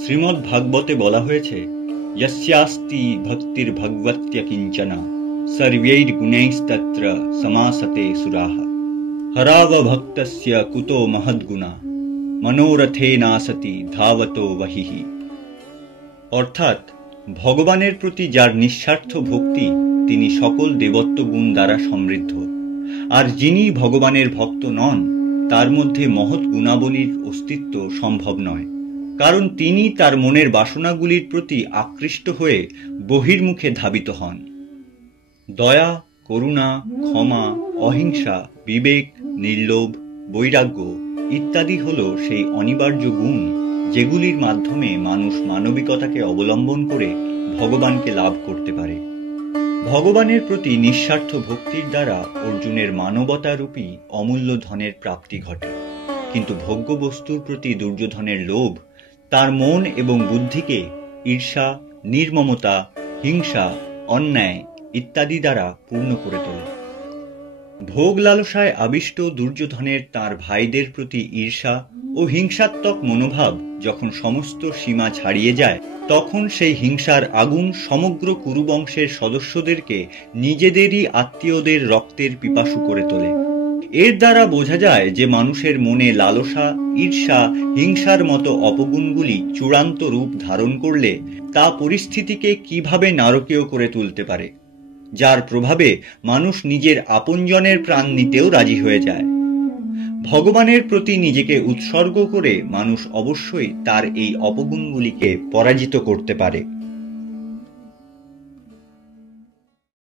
শ্রীমদ্ ভাগবতে বলা হয়েছে, यस्यास्ति भक्तिर्भगवत्य किंचन सर्वैर्गुणैस्तत्र समासते सुराः हरावभक्तस्य कुतो महद्गुणा मनोरथेनासति धावतो वहिः। অর্থাৎ ভগবানের প্রতি যার নিঃস্বার্থ ভক্তি তিনি সকল দেবত্ব গুণ দ্বারা সমৃদ্ধ, আর যিনি ভগবানের ভক্ত নন তার মধ্যে মহৎ গুণাবলীর অস্তিত্ব সম্ভব নয়, কারণ তিনি তার মনের বাসনাগুলির প্রতি আকৃষ্ট হয়ে বহির্মুখে ধাবিত হন। দয়া, করুণা, ক্ষমা, অহিংসা, বিবেক, নির্লোভ, বৈরাগ্য ইত্যাদি হল সেই অনিবার্য গুণ যেগুলির মাধ্যমে মানুষ মানবিকতাকে অবলম্বন করে ভগবানকে লাভ করতে পারে। ভগবানের প্রতি নিঃস্বার্থ ভক্তির দ্বারা অর্জুনের মানবতারূপী অমূল্য ধনের প্রাপ্তি ঘটে, কিন্তু ভোগ্য বস্তুর প্রতি দুর্যোধনের লোভ তার মন এবং বুদ্ধিকে ঈর্ষা, নির্মমতা, হিংসা, অন্যায় ইত্যাদি দ্বারা পূর্ণ করে তোলে। ভোগ লালসায় আবিষ্ট দুর্যোধনের তার ভাইদের প্রতি ঈর্ষা ও হিংসাত্মক মনোভাব যখন সমস্ত সীমা ছাড়িয়ে যায়, তখন সেই হিংসার আগুন সমগ্র কুরুবংশের সদস্যদেরকে নিজেদেরই আত্মীয়দের রক্তের পিপাসু করে তোলে। এর দ্বারা বোঝা যায় যে মানুষের মনে লালসা, ঈর্ষা, হিংসার মতো অপগুণগুলি চূড়ান্ত রূপ ধারণ করলে তা পরিস্থিতিকে কিভাবে নারকীয় করে তুলতে পারে, যার প্রভাবে মানুষ নিজের আপনজনের প্রাণ নিতেও রাজি হয়ে যায়। ভগবানের প্রতি নিজেকে উৎসর্গ করে মানুষ অবশ্যই তার এই অপগুণগুলিকে পরাজিত করতে পারে।